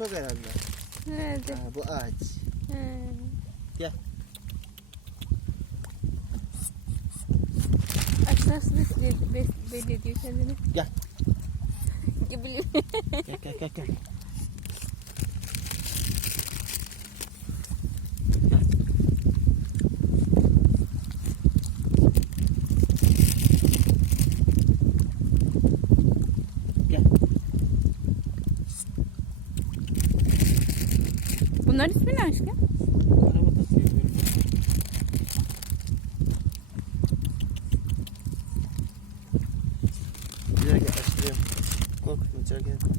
yaprak herhalde. Nerede? Ha, bu ağaç. He. Gel. Aç nasıl belli, bes- belli ediyor kendini? Gel. Gibi. Gel gel gel gel. Gel. Bunlar ismi ne aşkım? Güzel gel açılıyorum. Korkutma gel gel.